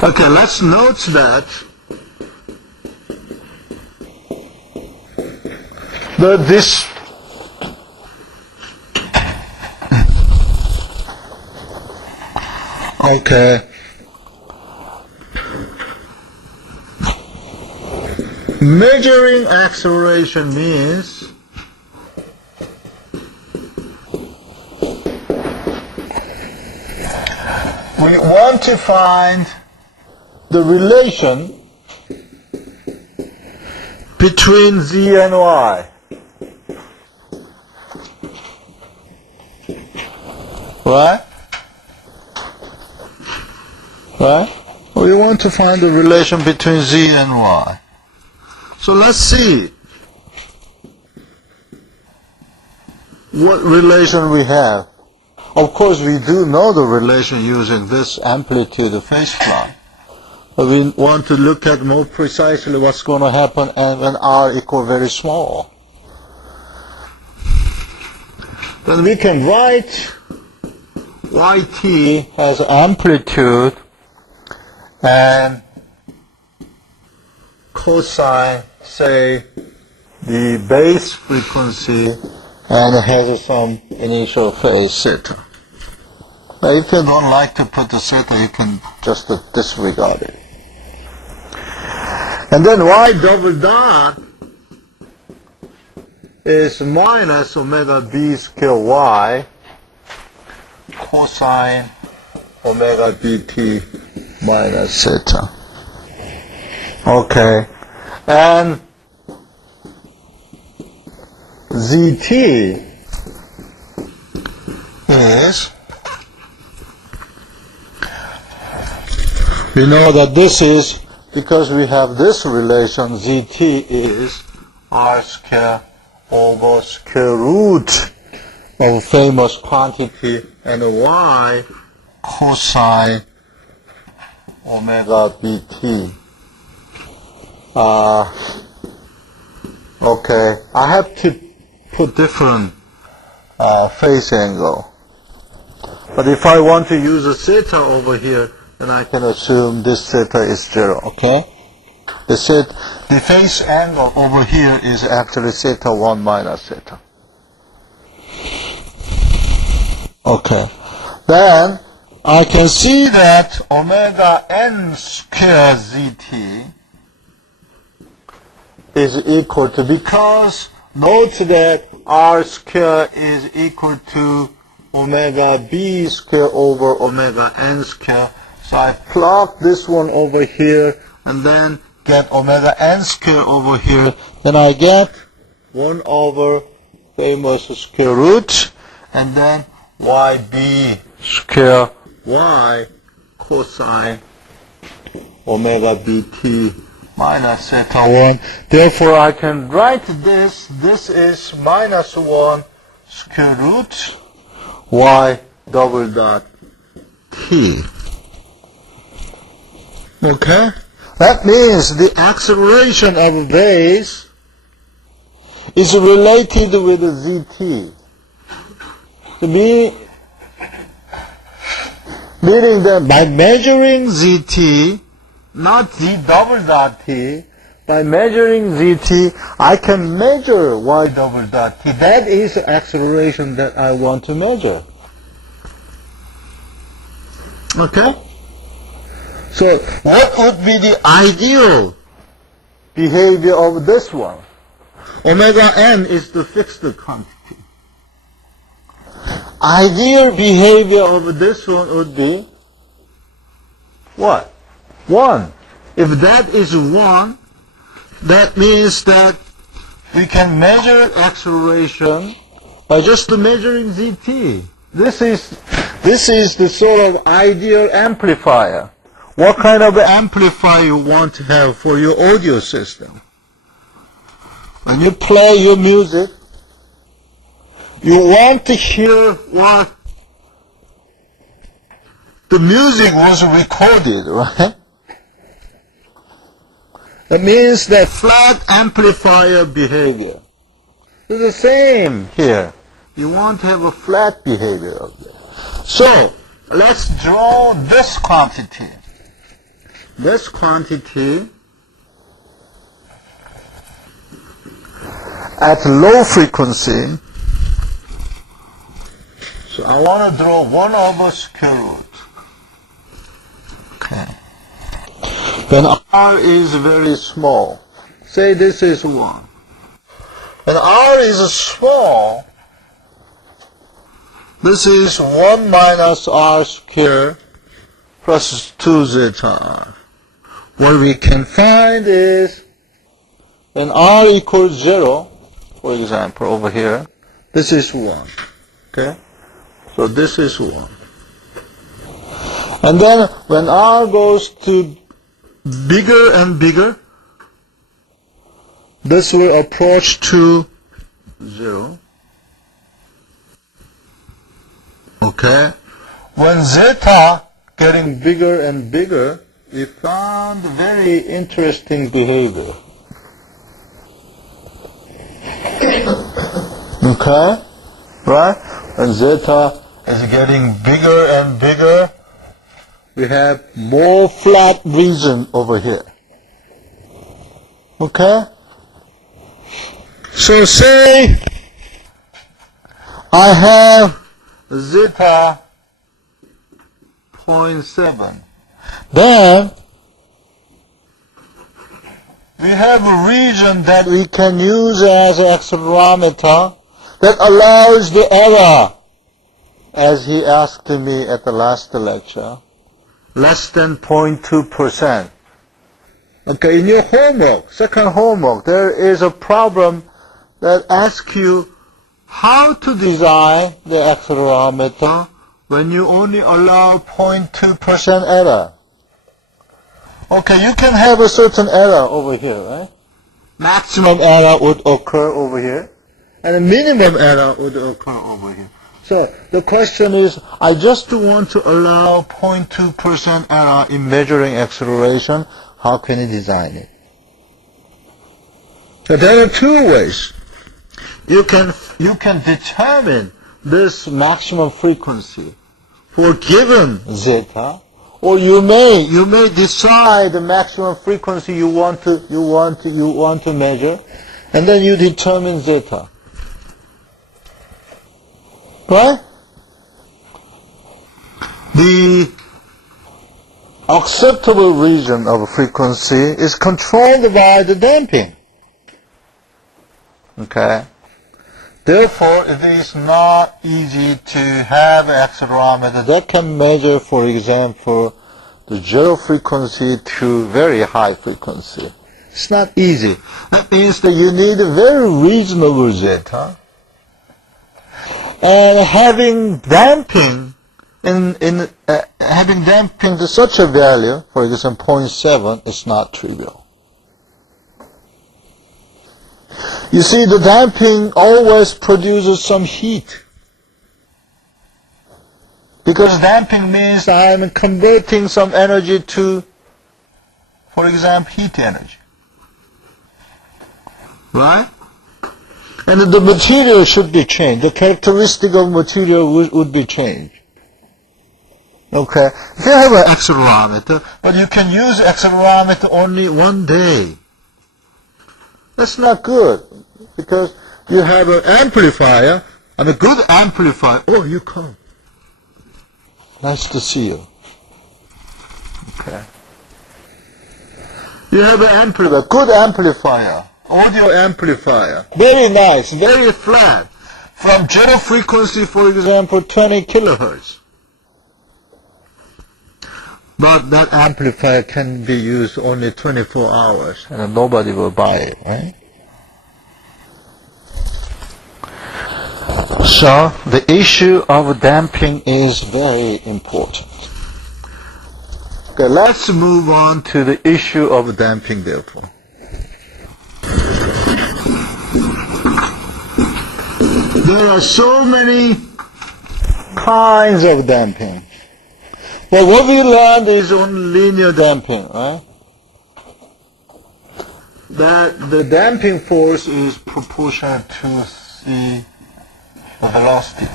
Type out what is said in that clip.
Okay, let's note that this okay. Measuring acceleration means we want to find the relation between z and y. Right? Right? We want to find the relation between z and y. So let's see what relation we have. Of course, we do know the relation using this amplitude phase plot. But we want to look at more precisely what's going to happen when r equals very small. Then we can write yt as amplitude and cosine, say, the base frequency, and it has some initial phase theta. Now, if you don't like to put the theta, you can just disregard it. And then y double dot is minus omega b square y cosine omega bt minus theta. Okay, and zt is, we know that this is, because we have this relation, zt is r square over square root of famous quantity, and y cosine omega bt. Okay, I have to put different phase angle. But if I want to use a theta over here, then I can assume this theta is 0, okay? The phase angle over here is actually theta 1 minus theta. Okay. Then I can see that omega n square zt is equal to, because note that r square is equal to omega b square over omega n square. So I plug this one over here and then get omega n square over here. Then I get 1 over famous square root and then yb square y cosine omega bt minus theta 1. Therefore, I can write this. This is minus 1 square root y double dot t. Okay? That means the acceleration of a base is related with zt. Meaning that by measuring zt, not z double dot t, by measuring zt, I can measure y double dot t. That is the acceleration that I want to measure. Okay? So, what would be the ideal behavior of this one? Omega n is the fixed quantity. Ideal behavior of this one would be what? 1. If that is 1, that means that we can measure acceleration by just measuring zt. This is the sort of ideal amplifier. What kind of amplifier you want to have for your audio system? When you play your music, you want to hear what the music was recorded, right? That means that flat amplifier behavior. It's the same here. You want to have a flat behavior of this. So, let's draw this quantity. this quantity at low frequency. So I want to draw 1 over square root. Okay. When r is very small, say this is 1. When r is small, this is 1 minus r squared plus 2 zeta r. What we can find is when r equals 0, for example, over here, this is 1. Okay? So this is 1. And then when r goes to bigger and bigger, this will approach to 0. Okay? When zeta getting bigger and bigger, we found very interesting behavior. Okay? Right? When zeta is getting bigger and bigger, we have more flat region over here. Okay? So say I have zeta 0.7. Then we have a region that we can use as an accelerometer that allows the error, as he asked me at the last lecture, less than 0.2%. Okay, in your homework, second homework, there is a problem that asks you how to design the accelerometer when you only allow 0.2% error. Okay, you can have a certain error over here, right? Maximum error would occur over here, and a minimum error would occur over here. So the question is, I just want to allow 0.2% error in measuring acceleration. How can you design it? So there are two ways. You can determine this maximum frequency for given zeta, or you may decide the maximum frequency you want to measure, and then you determine zeta. Right? The acceptable region of frequency is controlled by the damping. Okay? Therefore, it is not easy to have an accelerometer that can measure, for example, the 0 frequency to very high frequency. It's not easy. That means that you need a very reasonable zeta. And having damping having damping to such a value, for example 0.7, is not trivial. You see, the damping always produces some heat. Because damping means I'm converting some energy to, for example, heat energy. Right? And the material should be changed. The characteristic of material would be changed. Okay? If you have an accelerometer, but you can use accelerometer only one day, that's not good. Because you have an amplifier, and a good amplifier. Oh, you come. Nice to see you. Okay. You have an amplifier, good amplifier. Audio amplifier, very nice, very flat, from 0 frequency, for example, 20 kilohertz. But that amplifier can be used only 24 hours, and nobody will buy it, right? So the issue of damping is very important. Okay, let's move on to the issue of damping, therefore. There are so many kinds of damping. But what we learned is on linear damping, right? That the damping force is proportional to the velocity.